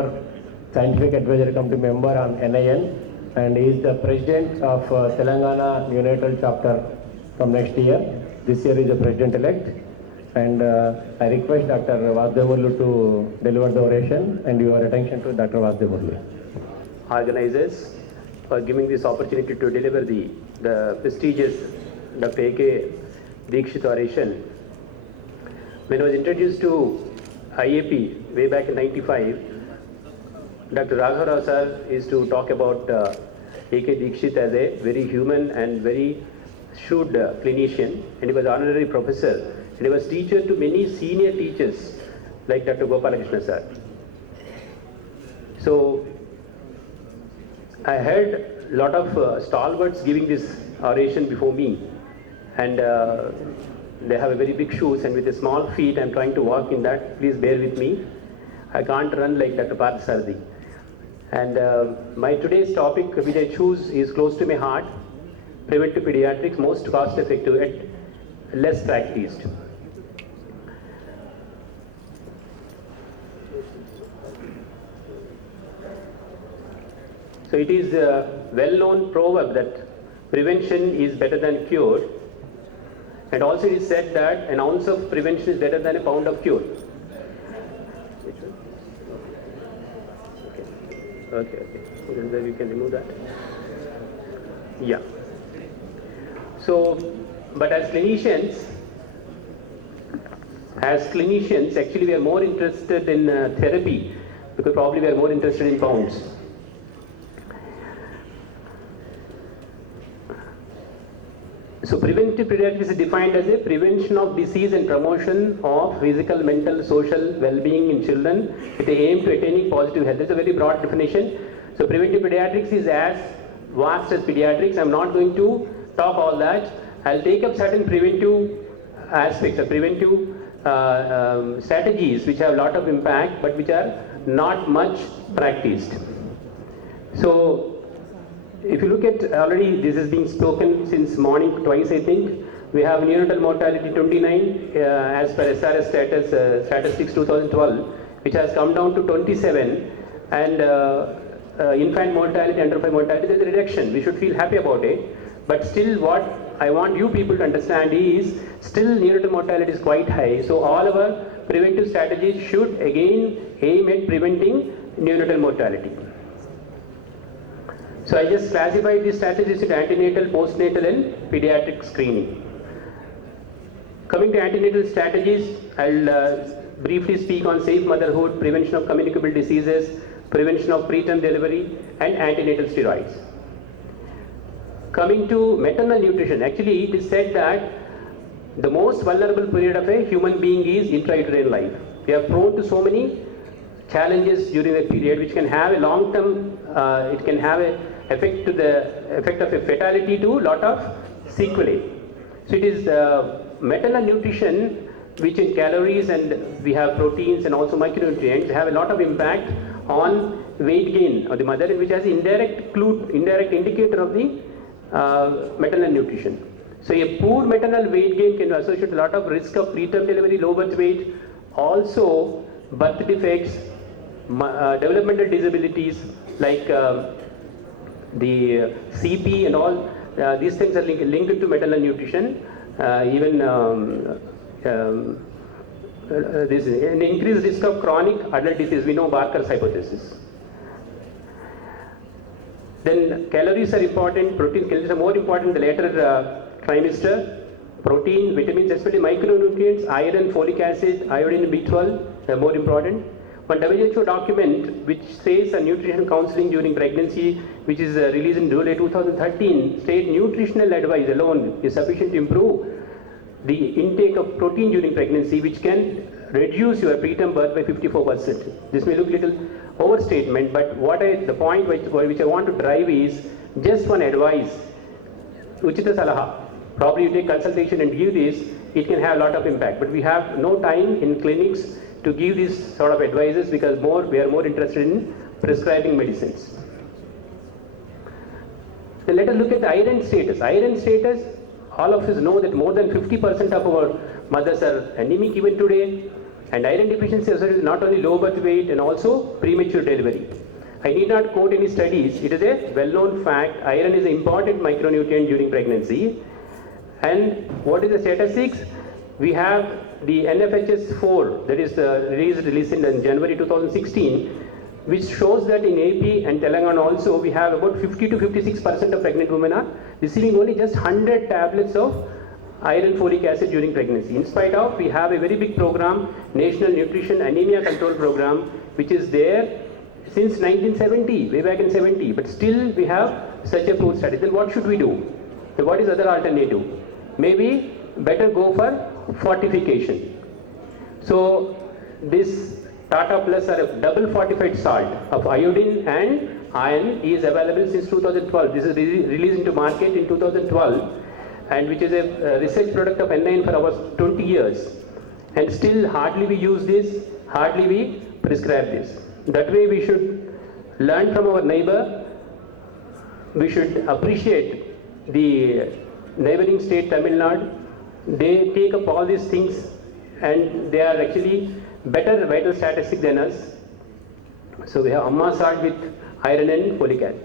member, Scientific Advisory Committee member on NIN, and he is the president of Telangana Neonatal Chapter from next year. This year is the president-elect. And I request Dr. Vasudeva to deliver the oration, and your attention to Dr. Vasudeva. Organizers for giving this opportunity to deliver the prestigious Dr. A.K. Dikshit oration. When I was introduced to IAP way back in '95, Dr. Raghav Rao sir is to talk about A.K. Dikshit as a very human and very shrewd clinician, and he was honorary professor, and he was teacher to many senior teachers like Dr. Gopalakrishna sir. So I heard a lot of stalwarts giving this oration before me, and they have a very big shoes, and with a small feet I'm trying to walk in that. Please bear with me. I can't run like Dr. Parthasarathi. And my today's topic which I choose is close to my heart: preventive pediatrics, most cost effective and less practiced. So it is a well-known proverb that prevention is better than cure, and also it is said that an ounce of prevention is better than a pound of cure. Okay. Then we can remove that. Yeah. So, but as clinicians, actually we are more interested in therapy, because probably we are more interested in pounds. So preventive pediatrics is defined as a prevention of disease and promotion of physical, mental, social well-being in children with the aim to attaining positive health. That's a very broad definition. So preventive pediatrics is as vast as pediatrics. I'm not going to talk all that. I'll take up certain preventive aspects of preventive strategies which have a lot of impact but which are not much practiced. So if you look at, already this is being spoken since morning twice I think, we have neonatal mortality 29 as per SRS statistics 2012, which has come down to 27, and infant mortality, under 5 mortality, there is a reduction. We should feel happy about it, but still what I want you people to understand is still neonatal mortality is quite high. So all our preventive strategies should again aim at preventing neonatal mortality. So I just classified these strategies into antenatal, postnatal and pediatric screening. Coming to antenatal strategies, I'll briefly speak on safe motherhood, prevention of communicable diseases, prevention of preterm delivery and antenatal steroids. Coming to maternal nutrition, actually it is said that the most vulnerable period of a human being is intrauterine life. We are prone to so many challenges during that period which can have a long-term, it can have a effect of a fatality to lot of sequelae. So it is maternal nutrition which in calories and we have proteins and also micronutrients have a lot of impact on weight gain of the mother, and which has indirect indicator of the maternal nutrition. So a poor maternal weight gain can associate a lot of risk of preterm delivery, low birth weight, also birth defects, developmental disabilities like the CP and all these things are linked to maternal nutrition. Even this is an increased risk of chronic adult disease. We know Barker's hypothesis. Then calories are important, protein calories are more important in the later trimester. Protein, vitamins, especially micronutrients, iron, folic acid, iodine, B12 are more important. One WHO document which says nutrition counseling during pregnancy, which is released in July 2013, state nutritional advice alone is sufficient to improve the intake of protein during pregnancy, which can reduce your preterm birth by 54%. This may look a little overstatement, but the point which I want to drive is just one advice, Uchita Salaha. Probably you take consultation and give this, it can have a lot of impact. But we have no time in clinics to give these sort of advices because we are more interested in prescribing medicines. Then let us look at the iron status. Iron status, all of us know that more than 50% of our mothers are anemic even today. And iron deficiency is not only low birth weight and also premature delivery. I need not quote any studies. It is a well-known fact. Iron is an important micronutrient during pregnancy. And what is the statistics? We have the NFHS4, that is released in January 2016, which shows that in AP and Telangana also, we have about 50 to 56% of pregnant women are receiving only just 100 tablets of iron folic acid during pregnancy. In spite of, we have a very big program, National Nutrition Anemia Control Program, which is there since 1970, way back in 70, but still we have such a poor study. Then what should we do? So what is other alternative? Maybe better go for fortification. So this Tata Plus are a double fortified salt of iodine and iron is available since 2012. This is released into market in 2012 and which is a research product of N9 for about 20 years. And still hardly we use this, hardly we prescribe this. That way we should learn from our neighbor. We should appreciate the neighboring state Tamil Nadu. They take up all these things and they are actually better vital statistics than us. So we have Amma salt with iron and folic acid,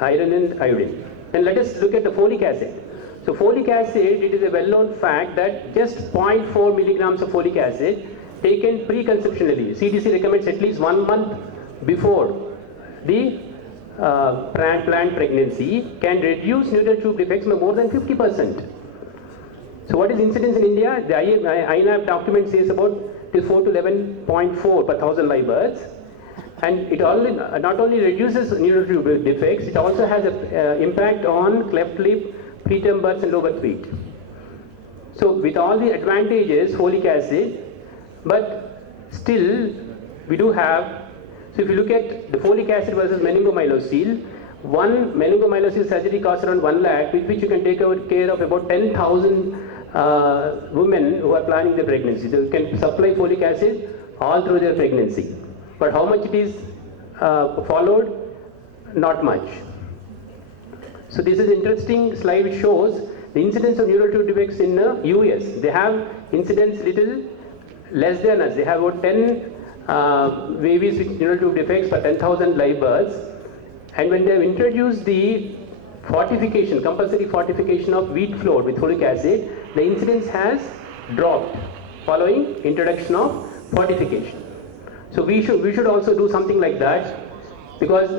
iron and iodine. Then let us look at the folic acid. So folic acid, it is a well-known fact that just 0.4 milligrams of folic acid taken preconceptionally. CDC recommends at least 1 month before the planned pregnancy can reduce neural tube defects by more than 50%. So what is incidence in India? The INAP document says about 4 to 11.4 per thousand live births. And it not only reduces neural tube defects, it also has an impact on cleft lip, preterm births and low birth weight. So with all the advantages, folic acid, but still we do have, so if you look at the folic acid versus meningomyelocele, one meningomyelocele surgery costs around 1 lakh, with which you can take care of about 10,000 women who are planning their pregnancy. So you can supply folic acid all through their pregnancy. But how much it is followed? Not much. So this is interesting slide which shows the incidence of neural tube defects in the US. They have incidence little less than us. They have about 10 babies with neural tube defects per 10,000 live births. And when they have introduced the fortification, compulsory fortification of wheat flour with folic acid, the incidence has dropped following introduction of fortification. So we should also do something like that, because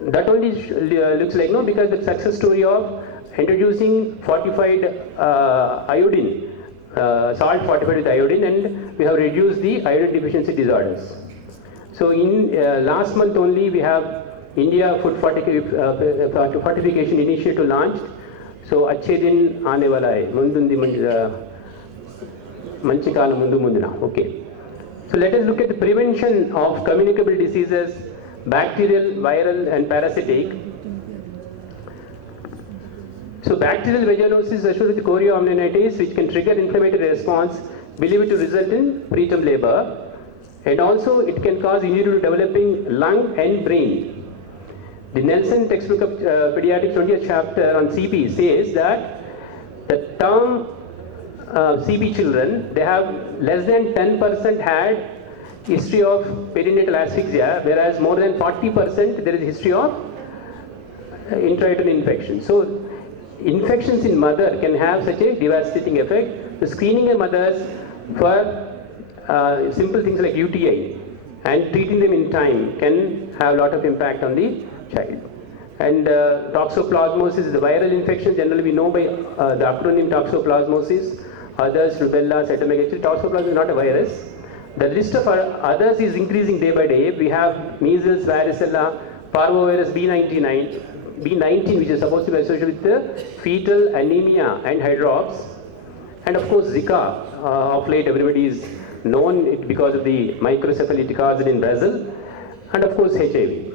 that only looks like no, because the success story of introducing fortified iodine, salt fortified with iodine, and we have reduced the iodine deficiency disorders. So in last month only we have India Food Fortification Initiative launched. So अच्छे दिन आने वाला है, मुंदुंदी मंची काल मुंदु मुंदुना. Okay. So let us look at the prevention of communicable diseases, bacterial, viral and parasitic. So bacterial vaginosis is associated with chorioamnionitis, which can trigger inflammatory response, believed to result in preterm labor, and also it can cause injury to developing lung and brain. The Nelson textbook of pediatrics 20th chapter on CP says that the term CP children, they have less than 10% had history of perinatal asphyxia, whereas more than 40% there is history of intrauterine infection. So infections in mother can have such a devastating effect. The screening in mothers for simple things like UTI and treating them in time can have a lot of impact on the child. And toxoplasmosis is the viral infection. Generally we know by the acronym toxoplasmosis, others rubella, cytomegalovirus. Toxoplasmosis is not a virus. The list of others is increasing day by day. We have measles, varicella, parvovirus B19, which is supposed to be associated with the fetal anemia and hydrops. And of course Zika, of late everybody is known it because of the microcephaly it caused in Brazil. And of course HIV.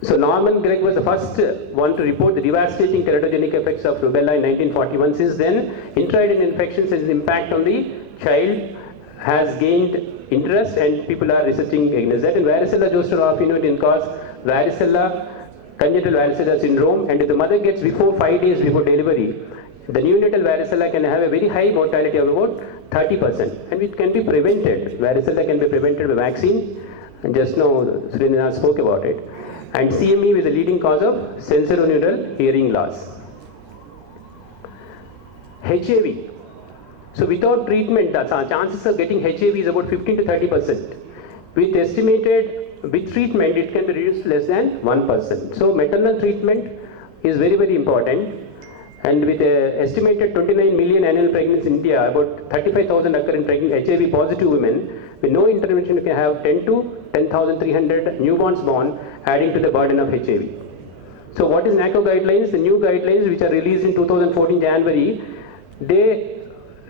So Norman Gregg was the first one to report the devastating teratogenic effects of rubella in 1941. Since then, intrauterine infections and its impact on the child has gained interest and people are researching against that. And varicella zoster rhamnosus, it can cause varicella, congenital varicella syndrome, and if the mother gets before 5 days before delivery, the neonatal varicella can have a very high mortality of about 30%, and it can be prevented. Varicella can be prevented by vaccine, and just now Surendra spoke about it. And CME is the leading cause of sensorineural hearing loss. HIV. So without treatment, the chances of getting HIV is about 15 to 30%. With treatment, it can be reduced to less than 1%. So maternal treatment is very, very important. And with the estimated 29 million annual pregnancies in India, about 35,000 occur in pregnant HIV positive women. With no intervention, you can have 10 to 10,300 newborns born, adding to the burden of HIV. So what is NACO guidelines? The new guidelines which are released in 2014 January, they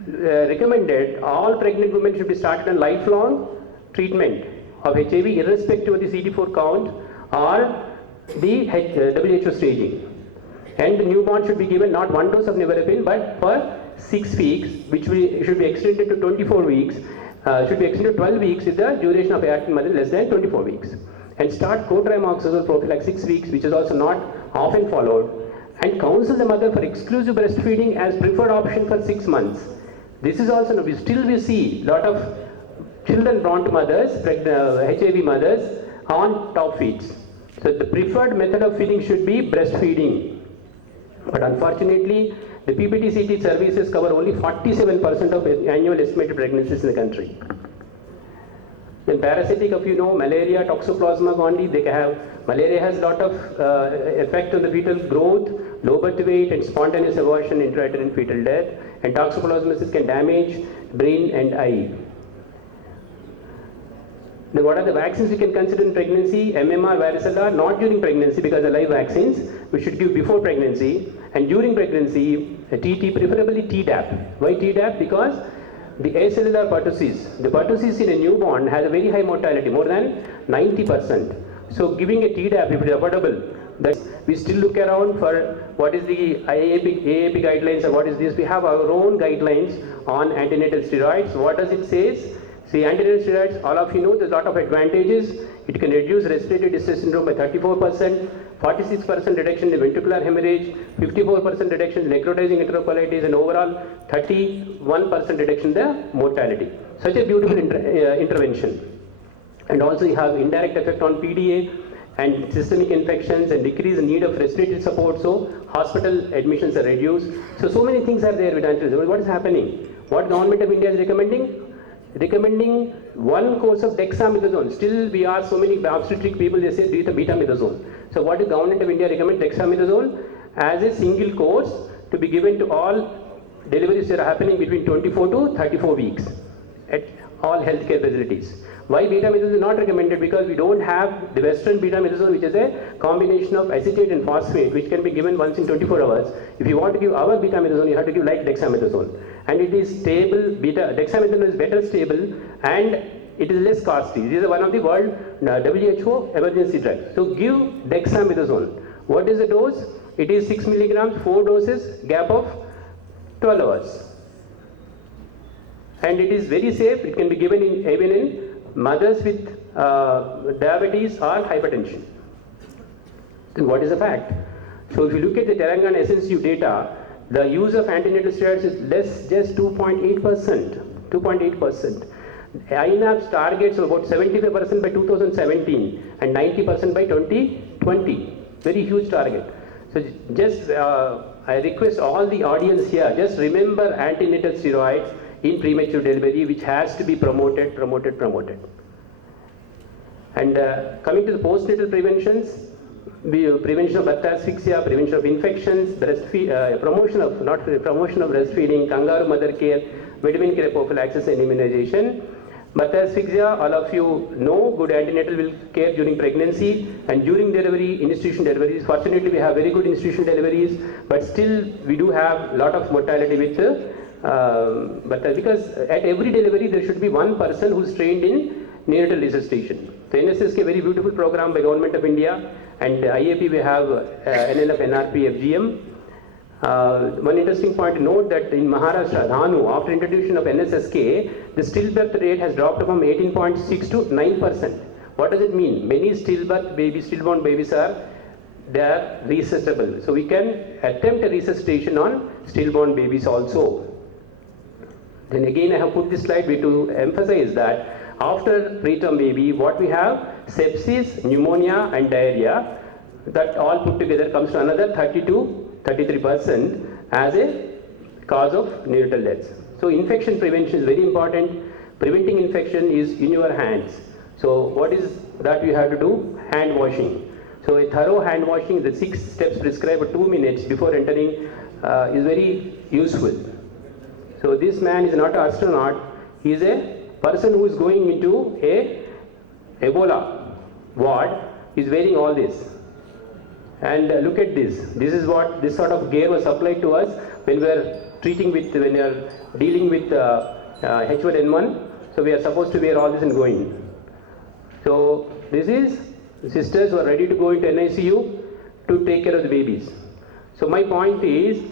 recommended all pregnant women should be started on lifelong treatment of HIV irrespective of the CD4 count or the WHO staging. And the newborn should be given not one dose of nevirapine but for 6 weeks, which should be extended to 24 weeks, should be extended to 12 weeks if the duration of active mother is less than 24 weeks. And start cotrimoxazole prophylaxis 6 weeks, which is also not often followed. And counsel the mother for exclusive breastfeeding as preferred option for 6 months. This is also, we see a lot of children born to mothers, HIV mothers, on top feeds. So the preferred method of feeding should be breastfeeding. But unfortunately, the PPT-CT services cover only 47% of annual estimated pregnancies in the country. Then parasitic, if you know, malaria, Toxoplasma gondii, malaria has a lot of effect on the fetal growth, low birth weight, and spontaneous abortion, intrauterine fetal death. And toxoplasmosis can damage brain and eye. Then what are the vaccines we can consider in pregnancy? MMR, varicella, not during pregnancy because they're live vaccines. We should give before pregnancy. And during pregnancy, TT, preferably Tdap. Why Tdap? Because the acellular pertussis, the pertussis in a newborn has a very high mortality, more than 90%. So giving a Tdap, if it is affordable, that we still look around for what is the AAP guidelines or what is this. We have our own guidelines on antenatal steroids. What does it say? See, antenatal steroids, all of you know, there's a lot of advantages. It can reduce respiratory distress syndrome by 34%, 46% reduction in ventricular hemorrhage, 54% reduction in necrotizing enterocolitis, and overall 31% reduction in the mortality. Such a beautiful intervention. And also you have indirect effect on PDA and systemic infections and decrease the need of respiratory support, so hospital admissions are reduced. So many things are there with antenatal. What is happening? What government of India is recommending? Recommending one course of dexamethasone. Still we are so many obstetric people, they say betamethasone. So what does government of India recommend? Dexamethasone as a single course to be given to all deliveries that are happening between 24 to 34 weeks at all healthcare facilities. Why betamethasone is not recommended? Because we don't have the Western betamethasone, which is a combination of acetate and phosphate, which can be given once in 24 hours. If you want to give our betamethasone, you have to give like dexamethasone. And it is stable, dexamethasone is better stable, and it is less costly. This is one of the world WHO emergency drugs. So give dexamethasone. What is the dose? It is 6 milligrams, 4 doses, gap of 12 hours. And it is very safe. It can be given even in mothers with diabetes or hypertension. Then what is the fact? So if you look at the Telangana SNCU data, the use of antenatal steroids is less, just 2.8%. 2.8%. INAPS targets about 75% by 2017 and 90% by 2020. Very huge target. So just I request all the audience here, just remember antenatal steroids in premature delivery, which has to be promoted. And coming to the postnatal preventions, prevention of birth asphyxia, prevention of infections, promotion of breastfeeding, kangaroo mother care, vitamin care prophylaxis and immunization. Birth asphyxia, all of you know, good antenatal care during pregnancy and during delivery, institution deliveries. Fortunately, we have very good institution deliveries, but still we do have a lot of mortality with because at every delivery there should be one person who's trained in neonatal resuscitation. So NSSK, very beautiful program by Government of India, and IAP we have NLF, NRP, FGM. One interesting point to note that in Maharashtra, Dhanu, after introduction of NSSK, the stillbirth rate has dropped from 18.6 to 9%. What does it mean? Many stillborn babies are resuscitable. So we can attempt a resuscitation on stillborn babies also. Then again I have put this slide to emphasize that after preterm baby, what we have, sepsis, pneumonia and diarrhea, that all put together comes to another 30 to 33% as a cause of neonatal deaths. So infection prevention is very important. Preventing infection is in your hands. So what is that you have to do? Hand washing. So a thorough hand washing, the 6 steps prescribed for 2 minutes before entering is very useful. So this man is not an astronaut, he is a person who is going into a Ebola ward, he is wearing all this. And look at this, this is what this sort of gear was supplied to us when we are when we are dealing with H1N1, so we are supposed to wear all this and going. So this is sisters who are ready to go into NICU to take care of the babies. So my point is,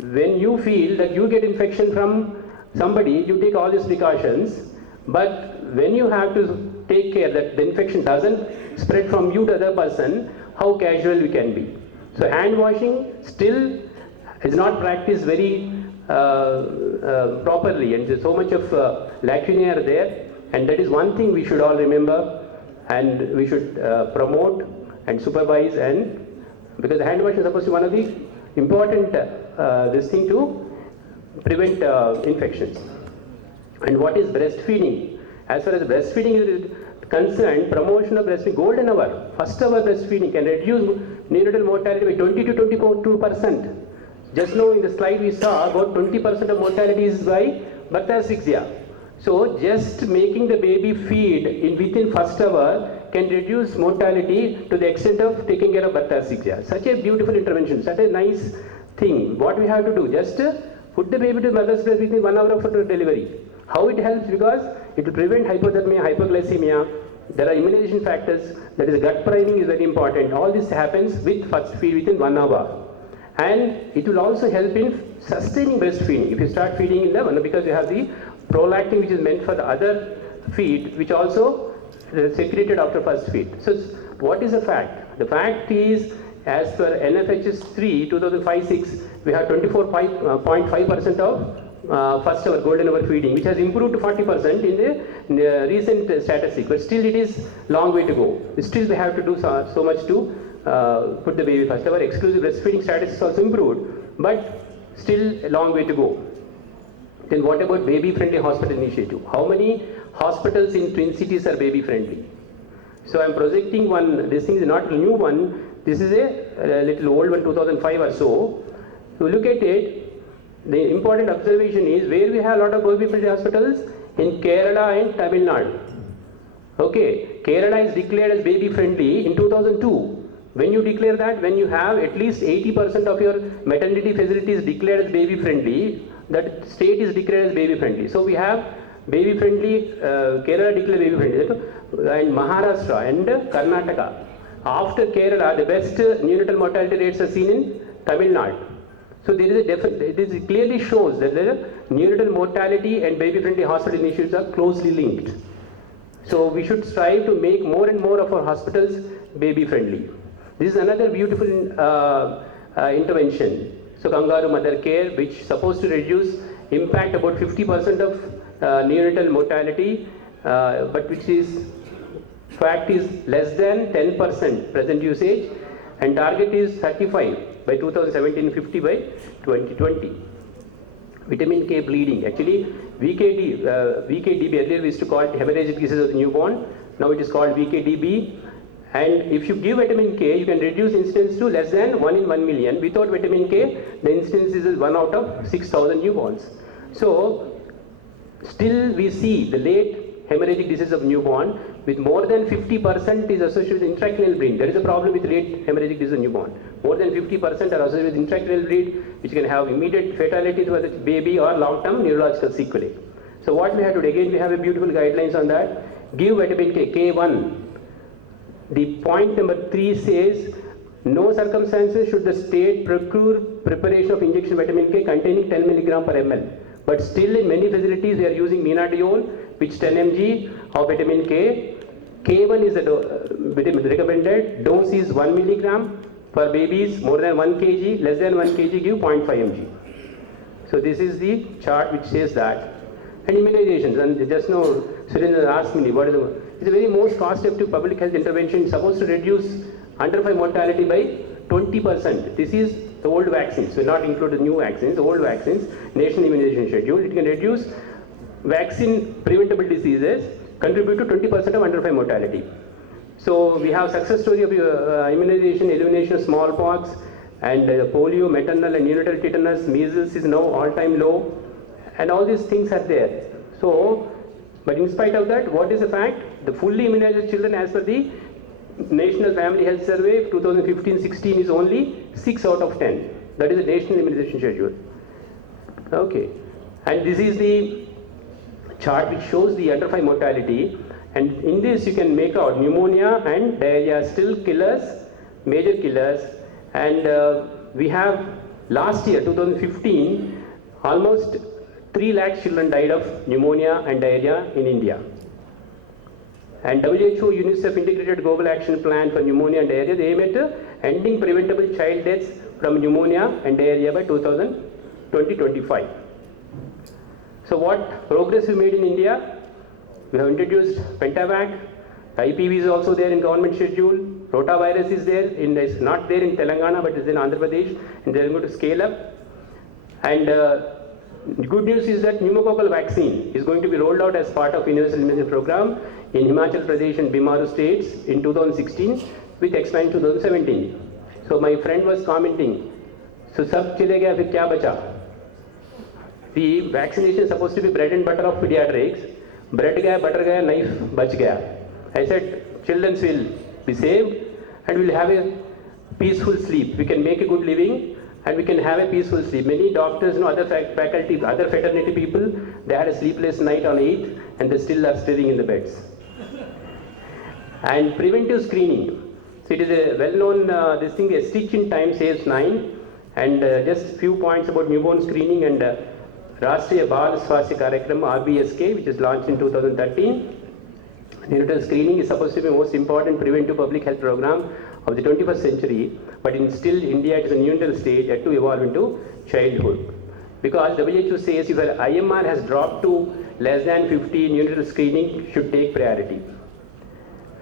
when you feel that you get infection from somebody, you take all these precautions, but when you have to take care that the infection doesn't spread from you to the other person, how casual we can be. So hand washing still is not practiced very properly, and there's so much of lacunae are there, and that is one thing we should all remember, and we should promote and supervise, and because the hand wash is supposed to be one of the important this thing to prevent infections. And what is breastfeeding? As far as breastfeeding is concerned, promotion of breastfeeding, golden hour, first hour breastfeeding can reduce neonatal mortality by 20 to 22%. Just now in the slide we saw about 20% of mortality is by birth asphyxia. So just making the baby feed within first hour can reduce mortality to the extent of taking care of birth asphyxia. Such a beautiful intervention, such a nice thing. What we have to do, just put the baby to mother's breast within 1 hour of delivery. How it helps? Because it will prevent hypothermia, hypoglycemia. There are immunization factors. That is, gut priming is very important. All this happens with first feed within 1 hour. And it will also help in sustaining breastfeeding. If you start feeding in the because you have the prolactin which is meant for the other feed, which also secreted after first feed. So what is the fact? The fact is, as per NFHS 3 2005-6, we have 24.5% of first hour golden hour feeding, which has improved to 40% in the recent statistic, but still it is long way to go. Still we have to do so much to put the baby first hour. Exclusive breastfeeding status is also improved, but still a long way to go. Then what about baby friendly hospital initiative? How many hospitals in Twin Cities are baby friendly? So I am projecting one, this thing is not a new one, this is a little old one, 2005 or so. So look at it, the important observation is where we have a lot of baby friendly hospitals, in Kerala and Tamil Nadu. Okay, Kerala is declared as baby friendly in 2002. When you declare that, when you have at least 80% of your maternity facilities declared as baby friendly, that state is declared as baby friendly. So we have baby friendly, Kerala declared baby friendly, and Maharashtra and Karnataka. After Kerala, the best neonatal mortality rates are seen in Tamil Nadu. So there is this clearly shows that the neonatal mortality and baby friendly hospital initiatives are closely linked. So we should strive to make more and more of our hospitals baby friendly. This is another beautiful intervention. So Kangaroo Mother Care, which is supposed to reduce impact about 50% of neonatal mortality, but which is fact is less than 10% present usage, and target is 35 by 2017, 50 by 2020. Vitamin K bleeding, actually VKDB, earlier we used to call it hemorrhagic disease of the newborn, now it is called VKDB. And if you give vitamin K, you can reduce incidence to less than 1 in 1 million. Without vitamin K, the incidence is 1 out of 6,000 newborns. So, still we see the late hemorrhagic disease of newborn with more than 50% is associated with intracranial bleeding. There is a problem with late hemorrhagic disease of newborn. More than 50% are associated with intracranial bleed, which can have immediate fatality to the baby or long-term neurological sequelae. So what we have to do, again we have a beautiful guidelines on that. Give vitamin K, K1. The point number 3 says, no circumstances should the state procure preparation of injection vitamin K containing 10 mg per ml. But still in many facilities we are using Minadiol, which 10 mg of vitamin K. K1 is the recommended dose is 1 mg for babies more than 1 kg, less than 1 kg give 0.5 mg. So this is the chart which says that. And immunizations, and just now Surendra asked me what is it's the very most cost-effective public health intervention supposed to reduce under 5 mortality by 20%. This is the old vaccines, will not include the new vaccines, old vaccines, national immunization schedule. It can reduce vaccine preventable diseases, contribute to 20% of under 5 mortality. So we have success story of immunization, elimination of smallpox, and polio, maternal and neonatal tetanus, measles is now all-time low, and all these things are there. So, but in spite of that, what is the fact? The fully immunized children as per the National Family Health Survey 2015-16 is only 6 out of 10. That is the national immunization schedule. Okay, and this is the chart which shows the under 5 mortality, and in this you can make out pneumonia and diarrhea still killers, major killers, and we have last year 2015 almost 3 lakh children died of pneumonia and diarrhea in India. And WHO, UNICEF Integrated Global Action Plan for Pneumonia and Diarrhea, they aim at ending preventable child deaths from pneumonia and diarrhea by 2025. So what progress we made in India? We have introduced Pentavac, IPV is also there in government schedule, rotavirus is there, it's not there in Telangana but it's in Andhra Pradesh, and they are going to scale up. And the good news is that pneumococcal vaccine is going to be rolled out as part of Universal Immunization Program in Himachal Pradesh and Bimaru states in 2016 with expansion 2017. So my friend was commenting, so sab chile gaya fir kya bacha? The vaccination is supposed to be bread and butter of pediatrics. Bread gaya, butter gaya, knife bach gaya. I said children will be saved and we will have a peaceful sleep. We can make a good living and we can have a peaceful sleep. Many doctors, other faculty, other fraternity people, they had a sleepless night on 8th and they still are stirring in the beds. And preventive screening. So it is a well-known, this thing, a stitch in time saves 9. And just few points about newborn screening and Rashtriya Bal Swasthya Karyakram, RBSK, which is launched in 2013. Neonatal screening is supposed to be the most important preventive public health program of the 21st century, but in still India it is a neonatal stage yet to evolve into childhood. Because WHO says if an IMR has dropped to less than 50, neonatal screening should take priority.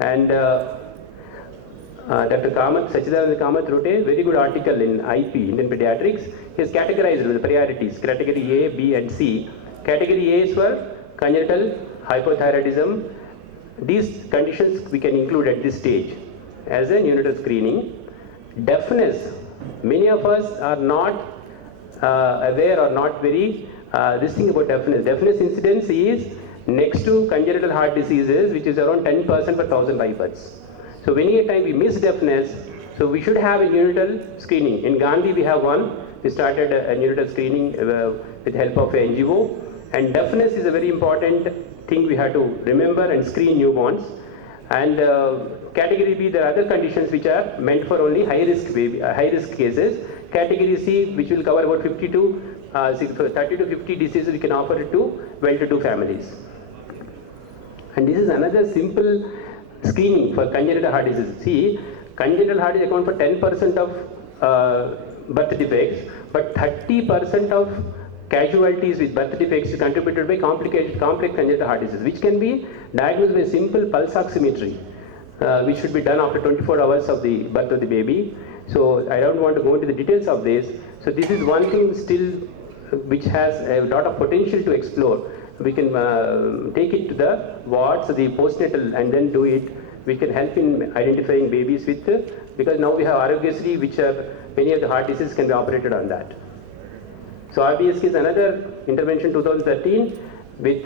And Dr. Kamath, Sachidanand Kamath wrote a very good article in IP, Indian Pediatrics. He has categorized the priorities, category A, B and C. Category A is for congenital hypothyroidism. These conditions we can include at this stage as a neonatal screening. Deafness, many of us are not aware or not very this thing about deafness. Deafness incidence is next to congenital heart diseases, which is around 10% per 1,000 live births. So many a time we miss deafness, so we should have a neonatal screening. In Gandhi we have one. We started a neonatal screening with help of an NGO. And deafness is a very important thing we have to remember and screen newborns. And category B, there are other conditions which are meant for only high-risk cases. Category C, which will cover about 30 to 50 diseases we can offer it to well-to-do families. And this is another simple screening for congenital heart disease. See, congenital heart disease account for 10% of birth defects, but 30% of casualties with birth defects is contributed by complex congenital heart disease, which can be diagnosed by simple pulse oximetry, which should be done after 24 hours of the birth of the baby. So I don't want to go into the details of this. So this is one thing still which has a lot of potential to explore. We can take it to the wards, the postnatal, and then do it. We can help in identifying babies with, because now we have Aarogyasri, which many of the heart diseases can be operated on that. So RBSK is another intervention 2013 with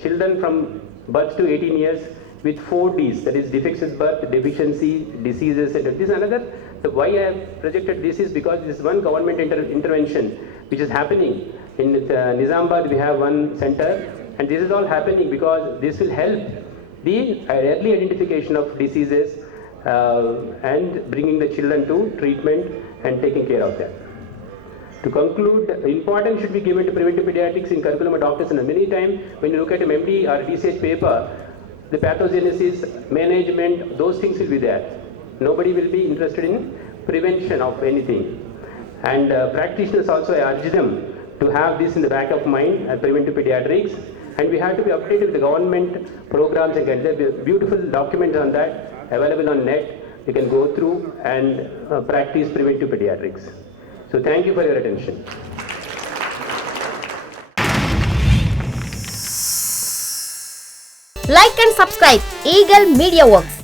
children from birth to 18 years with 4 Ds, that is defects at birth, deficiency, diseases, and this is another. Why I have projected this is because this is one government intervention which is happening. In Nizamabad we have one center, and this is all happening because this will help the early identification of diseases and bringing the children to treatment and taking care of them. To conclude, importance should be given to preventive pediatrics in curriculum of doctors, and many times when you look at a MD or DCH paper, the pathogenesis, management, those things will be there. Nobody will be interested in prevention of anything. And practitioners also, I urge them to have this in the back of mind, preventive pediatrics. and we have to be updated with the government programs and there are beautiful documents on that available on net. You can go through and practice preventive pediatrics. So thank you for your attention. Like and subscribe Eagle Media Works.